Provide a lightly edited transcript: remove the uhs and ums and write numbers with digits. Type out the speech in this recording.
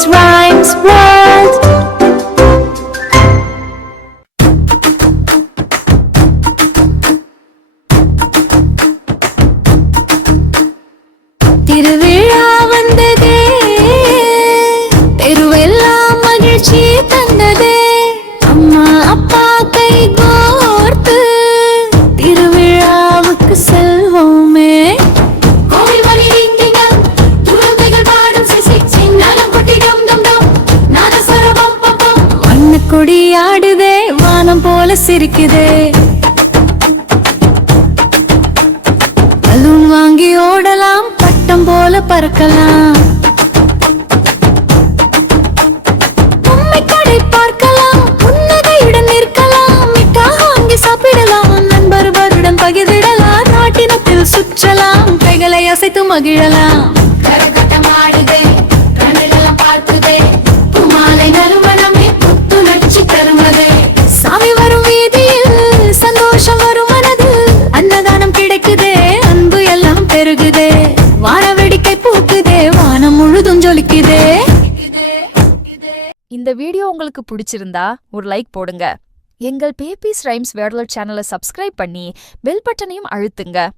Baby's Rhymes World. திருவிழா வந்ததே, தெருவெல்லாம் மகிழ்ச்சி தந்ததே. அம்மா அப்பா கை கோர்த்து திருவிழாவுக்கு செல்வோமே. கோவில் வழி இங்கிங்கள் குழந்தைகள் பாடும் சிங்காரம் கொட்டி டம் டம் டம் நாதஸ்வர பம் பம் பம். வண்ணக்கொடி ஆடுதே, வானம் போல சிரிக்குதே. பலூன் வாங்கி ஓடலாம், பட்டம் போல பறக்கலாம். பொம்மை கடை பார்க்கலாம், புன்னகையுடன் நிற்கலாம். மிட்டாய் வாங்கி சாப்பிடலாம், நண்பர்களுடன் பகிர்ந்திடலாம். ராட்டினத்தில் சுற்றலாம், கைகளை அசைத்து மகிழலாம். கரகட்டமாடுதே, கண்களெல்லாம் பார்க்குதே, பூமாலை நறுமணமே புத்துணர்ச்சி தருவதே. சாமி வரும் வீதியில் சந்தோஷம் வரும் மனதில், அன்னதானம் கிடைக்குதே, அன்பு எல்லாம் பெருகுதே. வான வேடிக்கை பூக்குதே, வானம் முழுதும் ஜொலிக்குதே. இந்த வீடியோ உங்களுக்கு பிடிச்சிருந்தா ஒரு லைக் போடுங்க. எங்கள் பேபிஸ் ரைம்ஸ் வேர்ல்ட் சேனலை சப்ஸ்கிரைப் பண்ணி பெல் பட்டனையும் அழுத்துங்க.